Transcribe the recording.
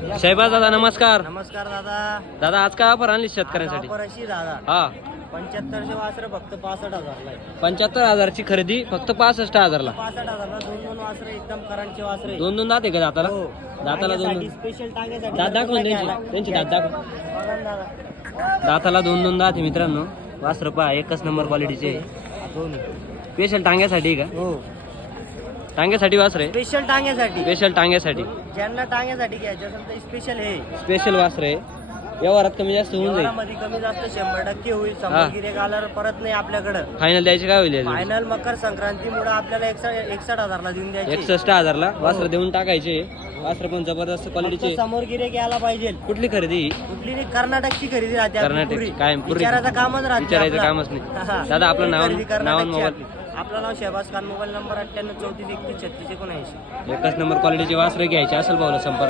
शहबाज दादा नमस्कार. नमस्कार दादा. दादा आज काय ऑफर आणली शेतकऱ्यांसाठी? ऑफर अशी दादा, हा 75चे वासर फक्त 65,000 ला. 75,000ची खरेदी फक्त 65,000ला. 65,000 ला दोन वासर एकदम करंटचे वासर. दोन दात आहे का दाताला? दाताला दोन स्पेशल टांग्यासाठी. दात दाखव त्यांची दात दाखव. बघा ना दादा, दाताला दोन दात आहे मित्रांनो. वासर पहा एकच नंबर क्वालिटीचे. दोन्ही स्पेशल टांग्यासाठी का? हो, टांग्यासाठी वासर आहे. स्पेशल टांग्यासाठी. स्पेशल टांग्यासाठी. ज्यांना टांग्यासाठी घ्यायचं असेल तर स्पेशल हे स्पेशल वासर आहे. व्यवहारात कमी जास्त होऊन जाईल. मध्ये कमी जास्त 100% होईल. समोर गिरेक आल्यावर परत नाही आपल्याकडं. फायनल द्यायचे काय होईल? फायनल मकर संक्रांतीमुळे आपल्याला 61,000 ला देऊन द्यायचे. 61,000ला वासर देऊन टाकायचे. वासर पण जबरदस्त क्वालिटीचे. समोर गिरेक यायला पाहिजे. कुठली खरेदी? कुठली नाही, कर्नाटकची खरेदी राहते आपली कर्नाटक पुरी. कायम पुरी. विचारायचं कामच राहते विचारायचं आपलं. कामच नाही. हा. दादा आपलं नाव खरेदी कर्नाटकची नाव मोबाईल. आपली. आपलं नाव शहबाज खान. Mobile number 98 34 31 36 79. एकच नंबर क्वालिटीचे वासर घ्यायचे असेल भाऊला संपर्क